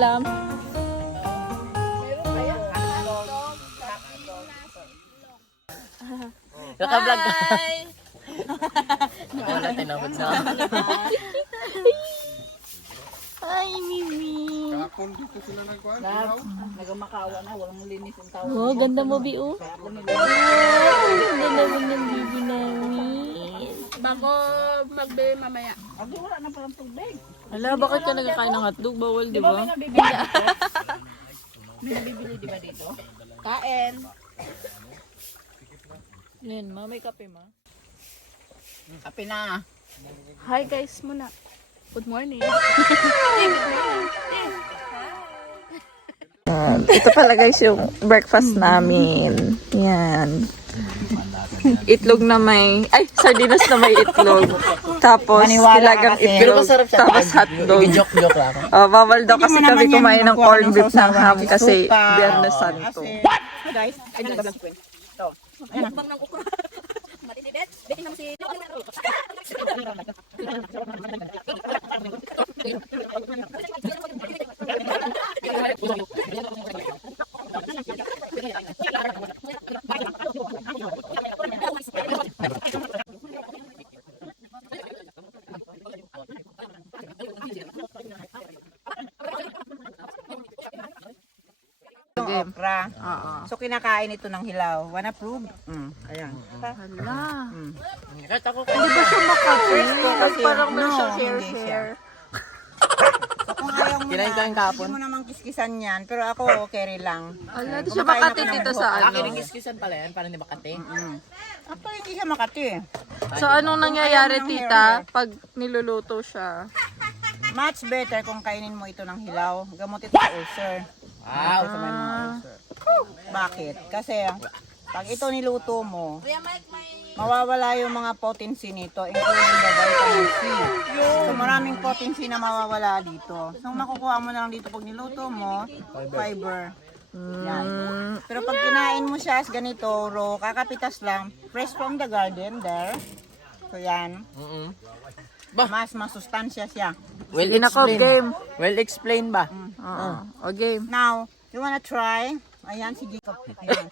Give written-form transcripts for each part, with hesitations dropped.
ulam? Naka-vlog ka. Hi! Wala tinawag sa Hi, Mimi! Kapon dito sila nagkuhan. Nagamakawa na, walang linis ang tao. Oh, ganda mo, Bi, oh. Wow, ang ganda naman ng bibi namin. Bago magbe mamaya. Abi, wala na palang tubig. Ala, bakit ka nagkakain ng hotdog? Bawal, di ba? May nabibili di ba dito? Kain. Yan, ma, may kape, ma. Kape na. Hi guys muna. Good morning. Ito pala guys yung breakfast namin. Yan. Itlog na may, sardinas na may itlog. Tapos, ilagang itlog. Tapos hotdog. Joke lang. Bawal daw kasi kami kumain ng corned beef ng ham kasi Biyernes Santo. Guys, ay dito lang kwento. Ito. Ayan na. Okra. So kinakain ito ng hilaw. Wanna prove? Ayan. Hala. Kahit ako Hindi ba siya makapit? Kasi Parang may siya hindi siya. share-share. So kung ayaw mo Kinain ko yung kapon. hindi mo namang kiskisan yan. Pero ako, carry lang. Ala, di siya makati dito sa ano. Akin yung kiskisan pala yan, para hindi makate. Ako hindi siya makati. So, anong nangyayari, tita, pag niluluto siya? Much better kung kainin mo ito ng hilaw. Gamot ito sa ulcer. Wow. Sa may mga ulcer. Bakit? Kasi pag ito niluto mo, mawawala yung mga potency nito, including the vitamin C. So maraming potency na mawawala dito. So makukuha mo na lang dito pag niluto mo, fiber. Yan. Pero pag kinain mo siya as ganito, raw, kakapitas lang, fresh from the garden, there. So yan. Mas masustansya siya. Well Sige na ko, game. Well explained ba? Oo. O, game. Now, you wanna try? Ayan, sige. Ayan.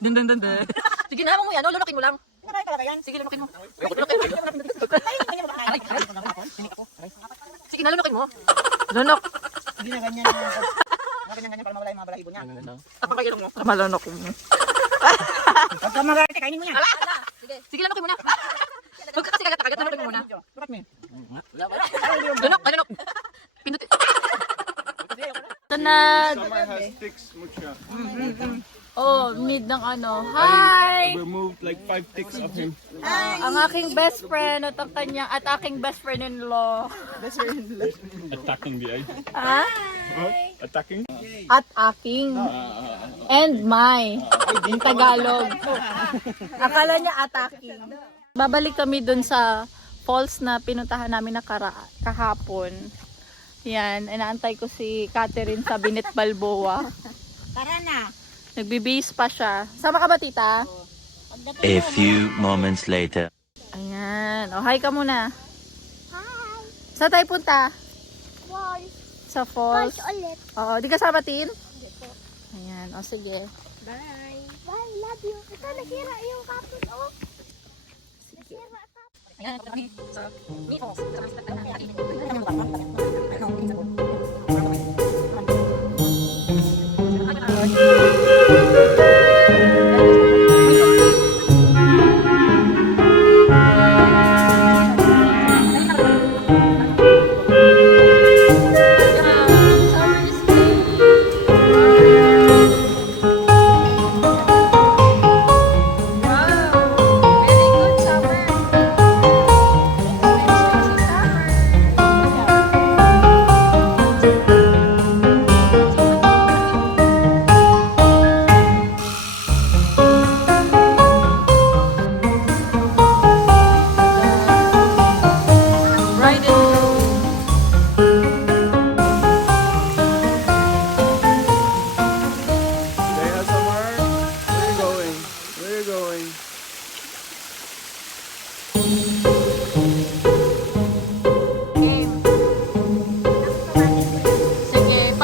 Dun, dun, dun, dun. Sige na, mo yan. Lulukin mo lang. Kinakain talaga yan. Sige, lulukin mo. Ay, Sige na, lulukin mo. Lunok. Hindi na ganyan. Ganyan para mawala yung mga balahibo niya. Papakilong mo. Malunok mo. Huwag ka mag-arte, kainin mo yan. Sige, lunukin mo na. Huwag ka kasi kagat-kagat. Lunukin mo muna. Look at me. Lunok, lunok. Pindutin. Tanad. Summer has ticks mucha. Oh, need ng ano. Hi! Removed like 5 ticks of him. Ang aking best friend at ang kanyang at aking best friend-in-law. Attacking the eye. Ha? Attacking? At aking. And my. In Tagalog. Akala niya attacking. Babalik kami dun sa falls na pinuntahan namin na kahapon. Yan. Inaantay ko si Catherine sa Binet Balboa. Tara na. Nagbibihis pa siya. Sama ka ba, tita? A few moments later. Ayan. O, hi ka muna. Hi. Saan tayo punta? Falls. Sa falls. Falls ulit. Oo. Di ka sama, Tin? Ayan. O, sige. Bye. Bye. Love you. Ito, nasira yung kapon. Oh. Nasira kapon. Ayan. Kami sa Mifos.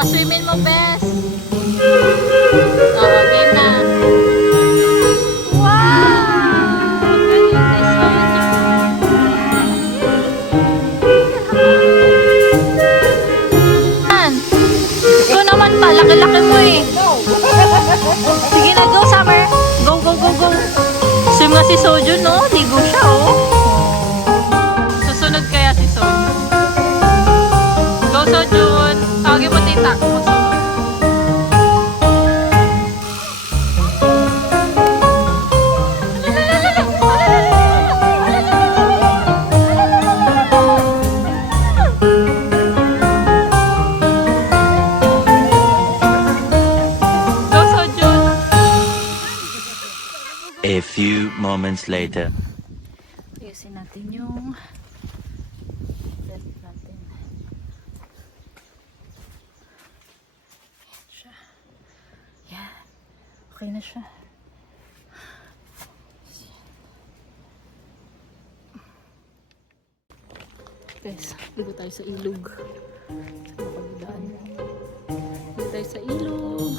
swimming mo, best. Oo, game na. Wow! Galing ni Soju. Yan. Ikaw naman pa, laki-laki mo eh. Sige na, go Summer. Go, go, go, go. Swim nga si Soju, no? Ligo siya, oh. Susunod kaya si Soju. Go Sojun. Tawagin mo tita. Magsunod. Go Sojun. A few moments later. Ayusin natin yung belt natin. Ayan siya. Yan. Okay na siya. Guys, ligo tayo sa ilog. Sa mapagdaan. Ligo tayo sa ilog.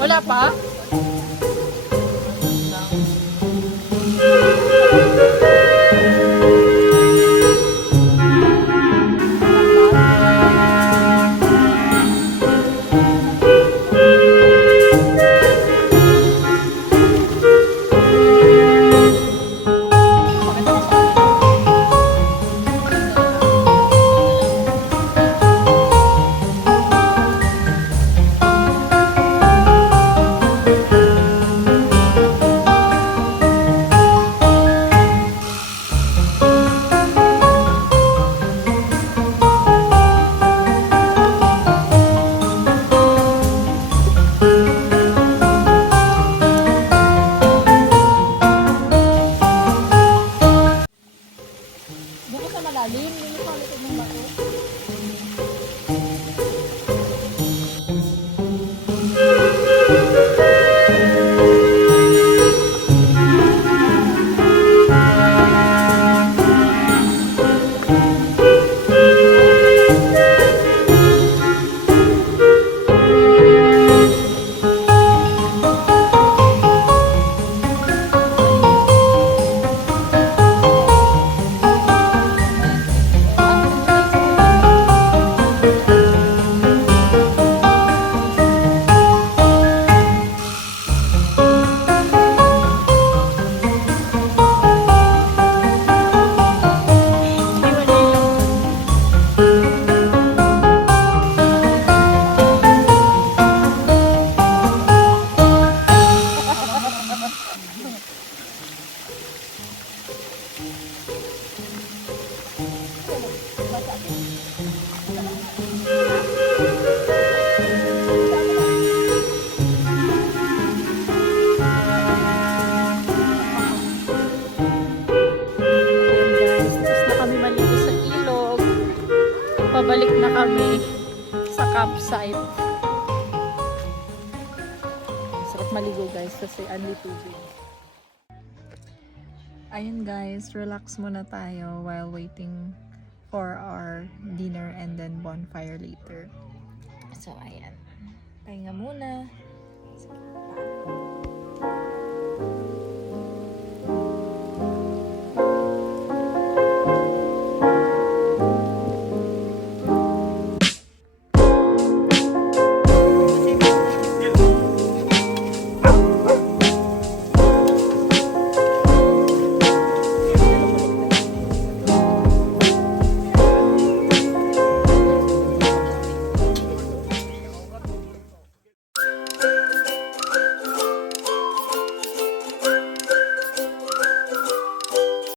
Wala pa? Doon sa malalim, doon sa likod ng bato. Pabalik na kami sa campsite. Sarap maligo guys kasi anli tubig. Ayun guys, relax muna tayo while waiting for our dinner and then bonfire later. So ayan, pahinga muna.